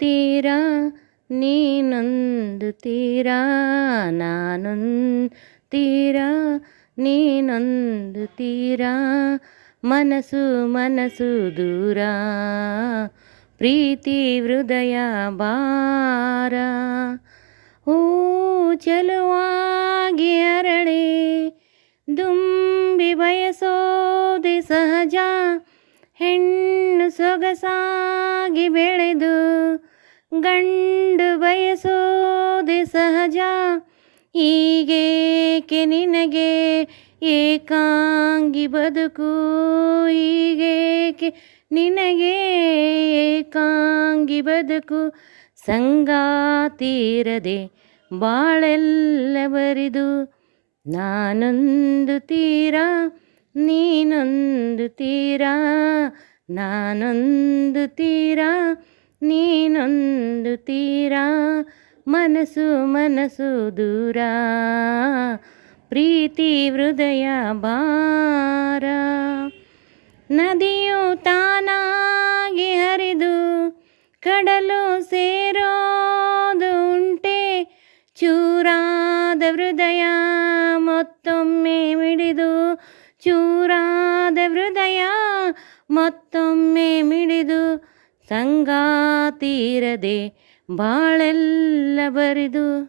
ತೀರ ನೀನೊಂದು ತೀರ ನಾನೊಂದು ತೀರ ನೀನೊಂದು ತೀರ ಮನಸ್ಸು ಮನಸ್ಸು ದೂರ ಪ್ರೀತಿ ಹೃದಯ ಭಾರ ಹೂ ಚೆಲುವಾಗಿ ಅರಳಿ ದುಂಬಿ ಬಯಸೋದೆ ಸಹಜ ಹೆಣ್ಣು ಸೊಗಸಾಗಿ ಬೆಳೆದು ಗಂಡು ಬಯಸೋದೆ ಸಹಜ ಹೀಗೇಕೆ ನಿನಗೆ ಏಕಾಂಗಿ ಬದುಕು ಹೀಗೇಕೆ ನಿನಗೆ ಏಕಾಂಗಿ ಬದುಕು ಸಂಗಾತಿರದೆ ಬಾಳೆಲ್ಲ ಬರಿದು ನಾನೊಂದು ತೀರ ನೀನೊಂದು ತೀರ ನಾನೊಂದು ತೀರ ನೀನೊಂದು ತೀರ ಮನಸ್ಸು ಮನಸ್ಸು ದೂರ ಪ್ರೀತಿ ಹೃದಯ ಭಾರ ನದಿಯು ತಾನಾಗಿ ಹರಿದು ಕಡಲು ಸೇರೋದು ಉಂಟೆ ಚೂರಾದ ಹೃದಯ ಮತ್ತೊಮ್ಮೆ ಮಿಡಿದು ಚೂರಾದ ಹೃದಯ ಮತ್ತೊಮ್ಮೆ ಮಿಡಿದು ಸಂಗಾತಿರದೆ ಬಾಳೆಲ್ಲ ಬರಿದು